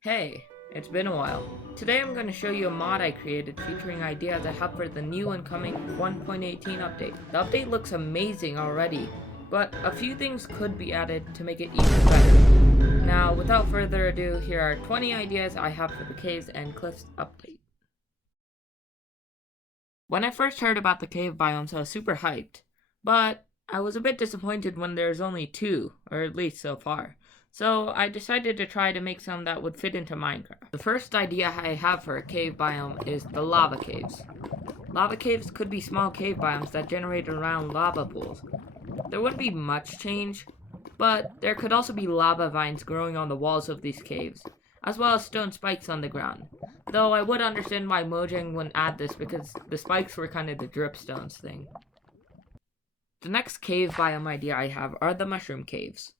Hey, it's been a while. Today I'm going to show you a mod I created featuring ideas I have for the new and coming 1.18 update. The update looks amazing already, but a few things could be added to make it even better. Now, without further ado, here are 20 ideas I have for the Caves and Cliffs update. When I first heard about the cave biomes, I was super hyped, but I was a bit disappointed when there's only two, or at least so far. So I decided to try to make some that would fit into Minecraft. The first idea I have for a cave biome is the lava caves. Lava caves could be small cave biomes that generate around lava pools. There wouldn't be much change, but there could also be lava vines growing on the walls of these caves, as well as stone spikes on the ground. Though I would understand why Mojang wouldn't add this because the spikes were kind of the dripstones thing. The next cave biome idea I have are the mushroom caves.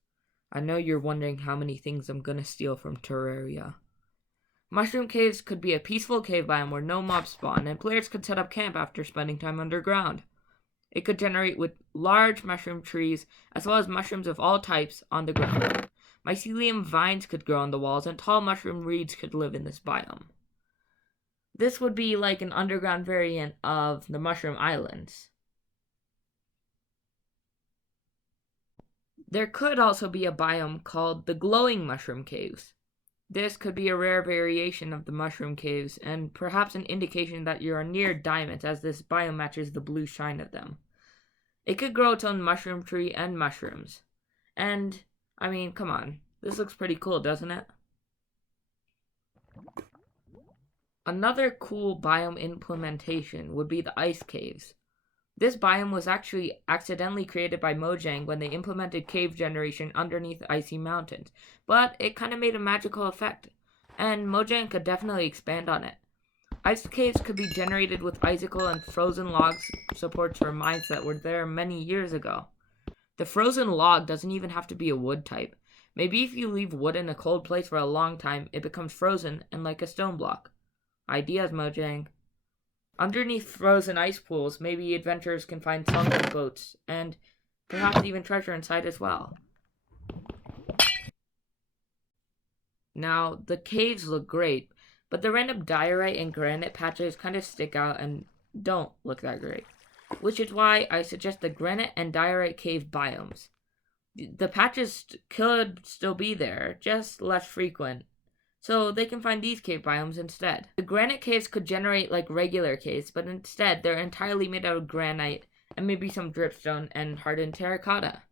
I know you're wondering how many things I'm gonna steal from Terraria. Mushroom caves could be a peaceful cave biome where no mobs spawn and players could set up camp after spending time underground. It could generate with large mushroom trees as well as mushrooms of all types on the ground. Mycelium vines could grow on the walls and tall mushroom reeds could live in this biome. This would be like an underground variant of the Mushroom Islands. There could also be a biome called the Glowing Mushroom Caves. This could be a rare variation of the mushroom caves and perhaps an indication that you are near diamonds as this biome matches the blue shine of them. It could grow its own mushroom tree and mushrooms. And, I mean, come on, this looks pretty cool, doesn't it? Another cool biome implementation would be the ice caves. This biome was actually accidentally created by Mojang when they implemented cave generation underneath icy mountains, but it kind of made a magical effect, and Mojang could definitely expand on it. Ice caves could be generated with icicle and frozen logs supports for mines that were there many years ago. The frozen log doesn't even have to be a wood type. Maybe if you leave wood in a cold place for a long time, it becomes frozen and like a stone block. Ideas, Mojang. Underneath frozen ice pools, maybe adventurers can find sunken boats, and perhaps even treasure inside as well. Now, the caves look great, but the random diorite and granite patches kind of stick out and don't look that great. Which is why I suggest the granite and diorite cave biomes. The patches could still be there, just less frequent, so they can find these cave biomes instead. The granite caves could generate like regular caves, but instead they're entirely made out of granite and maybe some dripstone and hardened terracotta.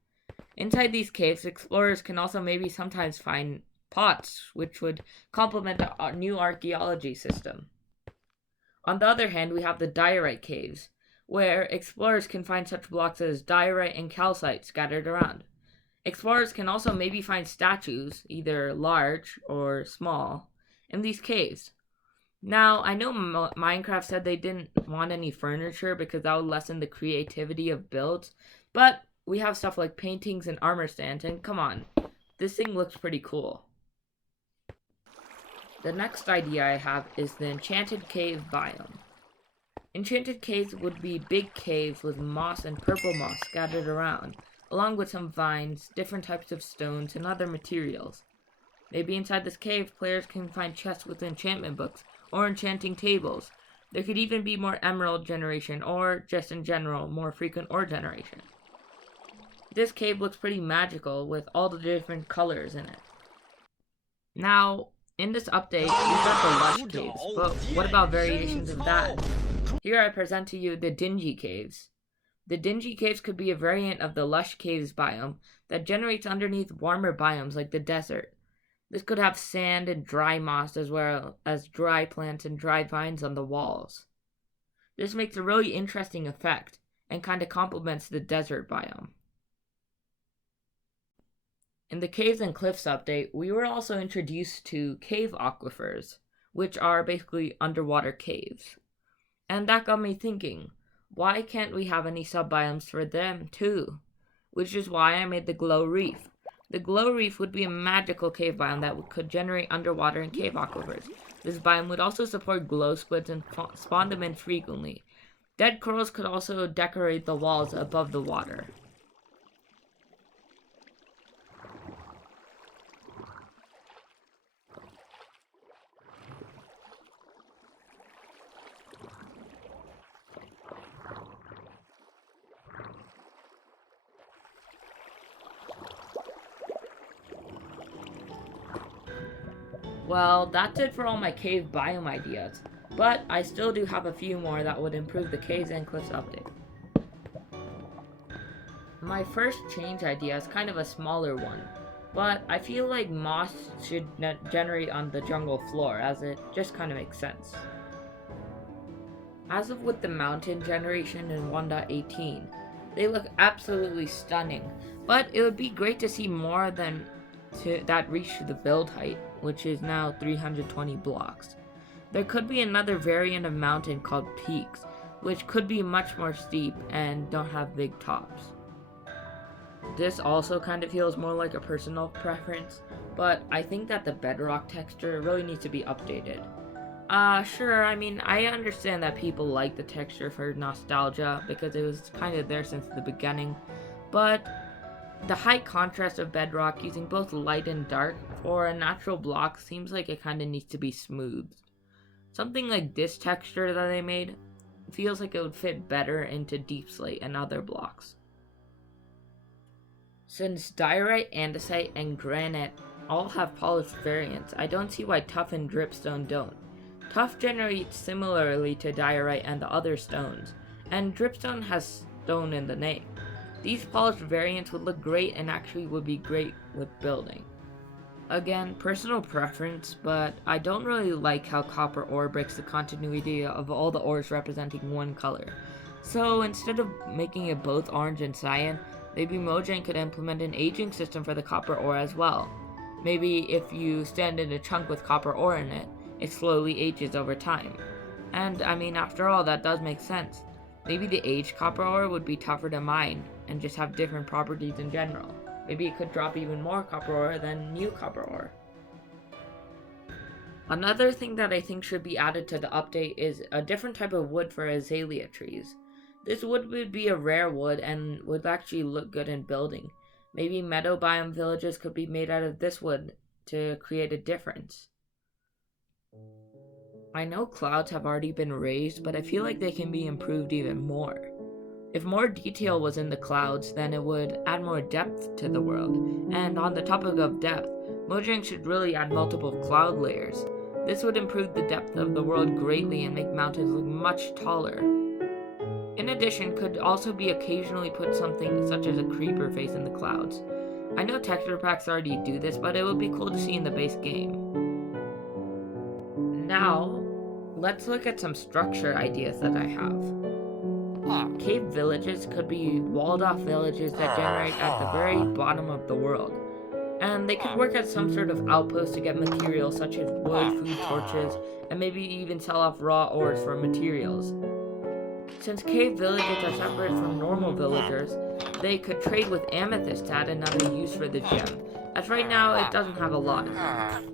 Inside these caves, explorers can also maybe sometimes find pots, which would complement the new archaeology system. On the other hand, we have the diorite caves, where explorers can find such blocks as diorite and calcite scattered around. Explorers can also maybe find statues, either large or small, in these caves. Now, I know Minecraft said they didn't want any furniture because that would lessen the creativity of builds, but we have stuff like paintings and armor stands, and come on, this thing looks pretty cool. The next idea I have is the Enchanted Cave biome. Enchanted caves would be big caves with moss and purple moss scattered around, along with some vines, different types of stones, and other materials. Maybe inside this cave, players can find chests with enchantment books or enchanting tables. There could even be more emerald generation, or just in general, more frequent ore generation. This cave looks pretty magical with all the different colors in it. Now, in this update, we've got the Lush Caves, but what about variations of that? Here I present to you the Dingy Caves. The Dingy Caves could be a variant of the Lush Caves biome that generates underneath warmer biomes like the desert. This could have sand and dry moss as well as dry plants and dry vines on the walls. This makes a really interesting effect and kind of complements the desert biome. In the Caves and Cliffs update, we were also introduced to cave aquifers, which are basically underwater caves. And that got me thinking, why can't we have any sub-biomes for them too? Which is why I made the Glow Reef. The Glow Reef would be a magical cave biome that could generate underwater and cave aquifers. This biome would also support glow squids and spawn them in frequently. Dead corals could also decorate the walls above the water. Well, that's it for all my cave biome ideas, but I still do have a few more that would improve the caves and cliffs update. My first change idea is kind of a smaller one, but I feel like moss should generate on the jungle floor, as it just kind of makes sense. As of with the mountain generation in 1.18, they look absolutely stunning, but it would be great to see more that reach to the build height, which is now 320 blocks. There could be another variant of mountain called peaks, which could be much more steep and don't have big tops. This also kind of feels more like a personal preference, but I think that the bedrock texture really needs to be updated. Sure, I mean, I understand that people like the texture for nostalgia because it was kind of there since the beginning, but the high contrast of bedrock using both light and dark for a natural block seems like it kind of needs to be smoothed. Something like this texture that I made feels like it would fit better into deep slate and other blocks. Since diorite, andesite, and granite all have polished variants, I don't see why tuff and dripstone don't. Tuff generates similarly to diorite and the other stones, and dripstone has stone in the name. These polished variants would look great and actually would be great with building. Again, personal preference, but I don't really like how copper ore breaks the continuity of all the ores representing one color. So instead of making it both orange and cyan, maybe Mojang could implement an aging system for the copper ore as well. Maybe if you stand in a chunk with copper ore in it, it slowly ages over time. And I mean, after all, that does make sense. Maybe the aged copper ore would be tougher to mine and just have different properties in general. Maybe it could drop even more copper ore than new copper ore. Another thing that I think should be added to the update is a different type of wood for azalea trees. This wood would be a rare wood and would actually look good in building. Maybe meadow biome villages could be made out of this wood to create a difference. I know clouds have already been raised, but I feel like they can be improved even more. If more detail was in the clouds, then it would add more depth to the world. And on the topic of depth, Mojang should really add multiple cloud layers. This would improve the depth of the world greatly and make mountains look much taller. In addition, could also be occasionally put something such as a creeper face in the clouds. I know texture packs already do this, but it would be cool to see in the base game. Now, let's look at some structure ideas that I have. Cave villages could be walled off villages that generate at the very bottom of the world. And they could work as some sort of outpost to get materials such as wood, food, torches, and maybe even sell off raw ores for materials. Since cave villages are separate from normal villagers, they could trade with amethyst to add another use for the gem, as right now it doesn't have a lot of them.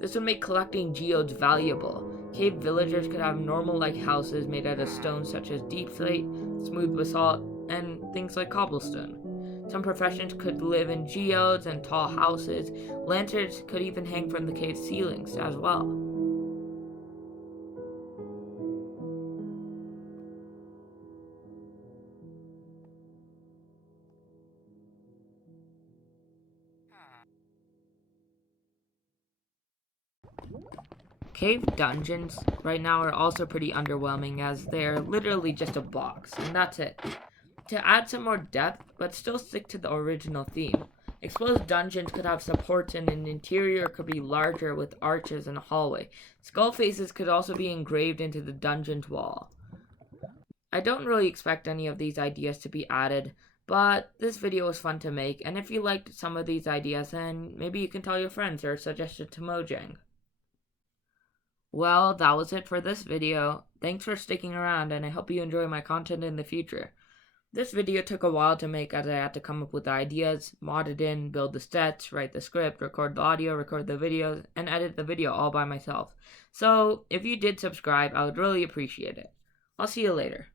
This would make collecting geodes valuable. Cave villagers could have normal-like houses made out of stone such as deep slate, smooth basalt, and things like cobblestone. Some professions could live in geodes and tall houses. Lanterns could even hang from the cave ceilings as well. Cave dungeons right now are also pretty underwhelming as they're literally just a box, and that's it. To add some more depth, but still stick to the original theme, exposed dungeons could have supports and an interior could be larger with arches and a hallway. Skull faces could also be engraved into the dungeon's wall. I don't really expect any of these ideas to be added, but this video was fun to make, and if you liked some of these ideas, then maybe you can tell your friends or suggest it to Mojang. Well, that was it for this video. Thanks for sticking around, and I hope you enjoy my content in the future. This video took a while to make as I had to come up with the ideas, mod it in, build the stats, write the script, record the audio, record the videos, and edit the video all by myself. So, if you did subscribe, I would really appreciate it. I'll see you later.